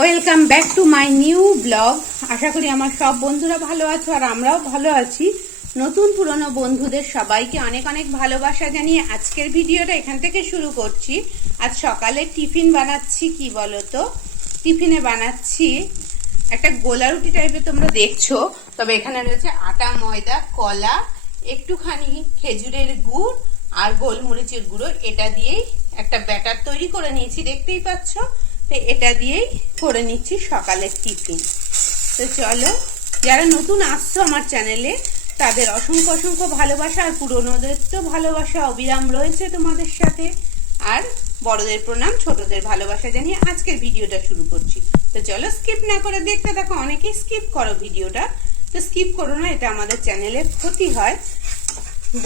Welcome back to my new blog আশা করি আমার সব বন্ধুরা ভালো আছো আর আমরাও ভালো আছি। নতুন পুরনো বন্ধুদের সবাইকে অনেক অনেক ভালোবাসা জানিয়ে আজকের ভিডিওটা এখান থেকে শুরু করছি। আজ সকালে টিফিন বানাচ্ছি, কি বলো তো টিফিনে বানাচ্ছি একটা গোলা রুটি টাইপের তোমরা দেখছ। তবে এখানে রয়েছে আটা, ময়দা, কলা, একটুখানি খেজুরের গুড় আর গোলমরিচের গুঁড়ো। এটা দিয়েই একটা ব্যাটার তৈরি করে নিয়েছি, দেখতেই পাচ্ছ? তো এটা দিয়েই করে নিচ্ছি সকালের টিফিন। তো চলো, যারা নতুন আসছো আমার চ্যানেলে, তাদের অসংখ্য অসংখ্য ভালোবাসা আর পুরনোদের তো ভালোবাসা অবিরাম রয়েছে তোমাদের সাথে। আর বড়দের প্রণাম, ছোটদের ভালোবাসা জানিয়ে আজকের ভিডিওটা শুরু করছি। তো চলো স্কিপ না করে দেখতে দেখো অনেকেই স্কিপ করো ভিডিওটা। তো স্কিপ করো না, এটা আমাদের চ্যানেলের ক্ষতি হয়।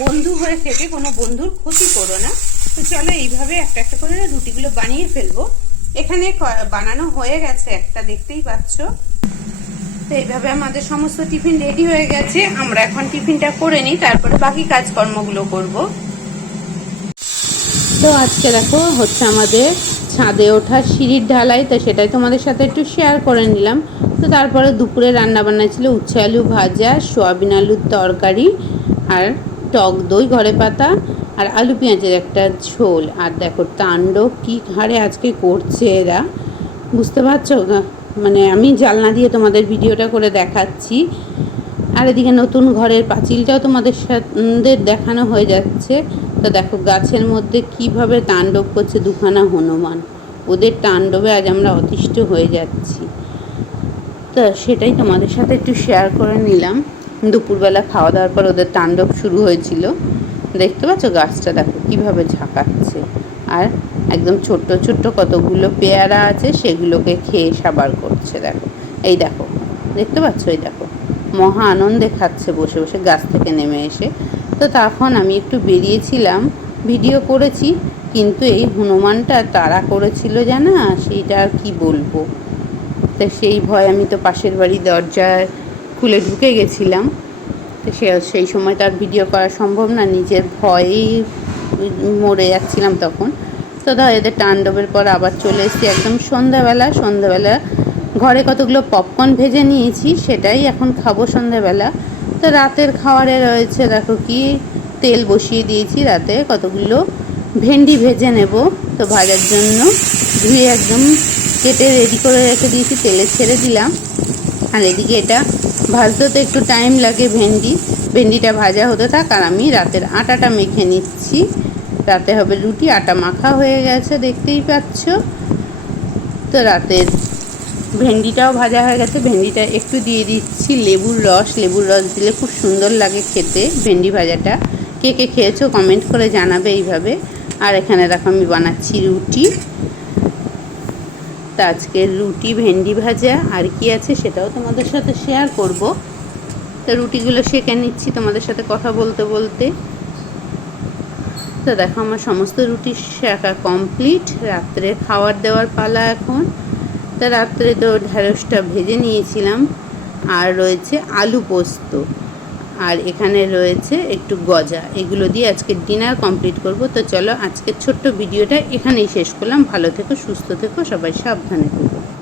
বন্ধু হয়ে থেকে কোনো বন্ধুর ক্ষতি করো না। তো চলো, এইভাবে একটা একটা করে রুটিগুলো বানিয়ে ফেলব। এখানে বানানো হয়ে গেছে, একটা দেখতেই পাচ্ছ। তো এইভাবে আমাদের সমস্ত টিফিন রেডি হয়ে গেছে। আমরা এখন টিফিনটা করে নিই, তারপরে বাকি কাজকর্মগুলো করব। তো আজকে দেখো, হচ্ছে আমাদের ছাদে ওঠা সিঁড়ির ঢালাই, তো সেটাই তোমাদের সাথে একটু শেয়ার করে নিলাম। তো তারপরে দুপুরে রান্না বান্না ছিল উচ্ছে আলু ভাজা, সোয়াবিন আলুর তরকারি আর টক দই, ঘরে পাতা। আর আলু পেঁয়াজের একটা ঝোল। আর দেখো, তাণ্ডব কী হারে আজকে করছে এরা। বুঝতে পারছ? মানে আমি জালনা দিয়ে তোমাদের ভিডিওটা করে দেখাচ্ছি। আর এদিকে নতুন ঘরের পাঁচিলটাও তোমাদের সাথে দেখানো হয়ে যাচ্ছে। তো দেখো, গাছের মধ্যে কীভাবে তাণ্ডব করছে দুখানা হনুমান। ওদের তাণ্ডবে আজ আমরা অতিষ্ঠ হয়ে যাচ্ছি। তো সেটাই তোমাদের সাথে একটু শেয়ার করে নিলাম। দুপুরবেলা খাওয়া দাওয়ার পর ওদের তাণ্ডব শুরু হয়েছিল। দেখতে পাচ্ছ? গাছটা দেখো কীভাবে ঝাঁকাচ্ছে। আর একদম ছোট্ট ছোট্ট কতগুলো পেয়ারা আছে, সেগুলোকে খেয়ে সাবার করছে, দেখো। এই দেখো, দেখতে পাচ্ছ? এই দেখো, মহা আনন্দে খাচ্ছে বসে বসে, গাছ থেকে নেমে এসে। তো তখন আমি একটু বেরিয়েছিলাম, ভিডিও করেছি, কিন্তু এই হনুমানটা তারা করেছিল জানা? সেইটা আর কি বলব? তো সেই ভয় আমি তো পাশের বাড়ি দরজায় খুলে ঢুকে গেছিলাম। সে সেই সময় তার ভিডিও করা সম্ভব না, নিজের ভয়েই মরে যাচ্ছিলাম তখন। তো ধর এদের তাণ্ডবের পর আবার চলে এসেছি একদম সন্ধ্যাবেলা। সন্ধ্যাবেলা ঘরে কতগুলো পপকর্ন ভেজে নিয়েছি, সেটাই এখন খাব সন্ধ্যাবেলা। তো রাতের খাবারে রয়েছে, দেখো কি, তেল বসিয়ে দিয়েছি রাতে কতগুলো ভেন্ডি ভেজে নেব। তো ভাজার জন্য ধুয়ে একদম কেটে রেডি করে রেখে দিয়েছি, তেলে ছেড়ে দিলাম। আর এদিকে এটা ভাজতে তো একটু টাইম লাগে ভেন্ডি। ভেন্ডিটা ভাজা হতে থাক আর আমি রাতের আটাটা মেখে নিচ্ছি। রাতে হবে রুটি, আটা মাখা হয়ে গেছে, দেখতেই পাচ্ছ। তো রাতের ভেন্ডিটাও ভাজা হয়ে গেছে। ভেন্ডিটা একটু দিয়ে দিচ্ছি লেবুর রস। লেবুর রস দিলে খুব সুন্দর লাগে খেতে ভেন্ডি ভাজাটা। কে কে খেয়েছো কমেন্ট করে জানাবে এইভাবে। আর এখানে দেখো আমি বানাচ্ছি রুটি। তা আজকে রুটি, ভেন্ডি ভাজা, আর কি আছে সেটাও তোমাদের সাথে শেয়ার করব। তো রুটিগুলো সেঁকে নিচ্ছি তোমাদের সাথে কথা বলতে বলতে। তো দেখো আমার সমস্ত রুটি শেখা কমপ্লিট রাত্রে খাবার দেওয়ার পালা এখন। তা রাত্রে তো ঢ্যাঁড়সটা ভেজে নিয়েছিলাম। আর রয়েছে আলু পোস্ত। আর এখানে রয়েছে একটু গজা। এগুলো দিয়ে আজকে ডিনার কমপ্লিট করব। তো চলো আজকের ছোট্ট ভিডিওটা এখানেই শেষ করলাম। ভালো থেকো, সুস্থ থেকো, সবাই সাবধানে থেকো।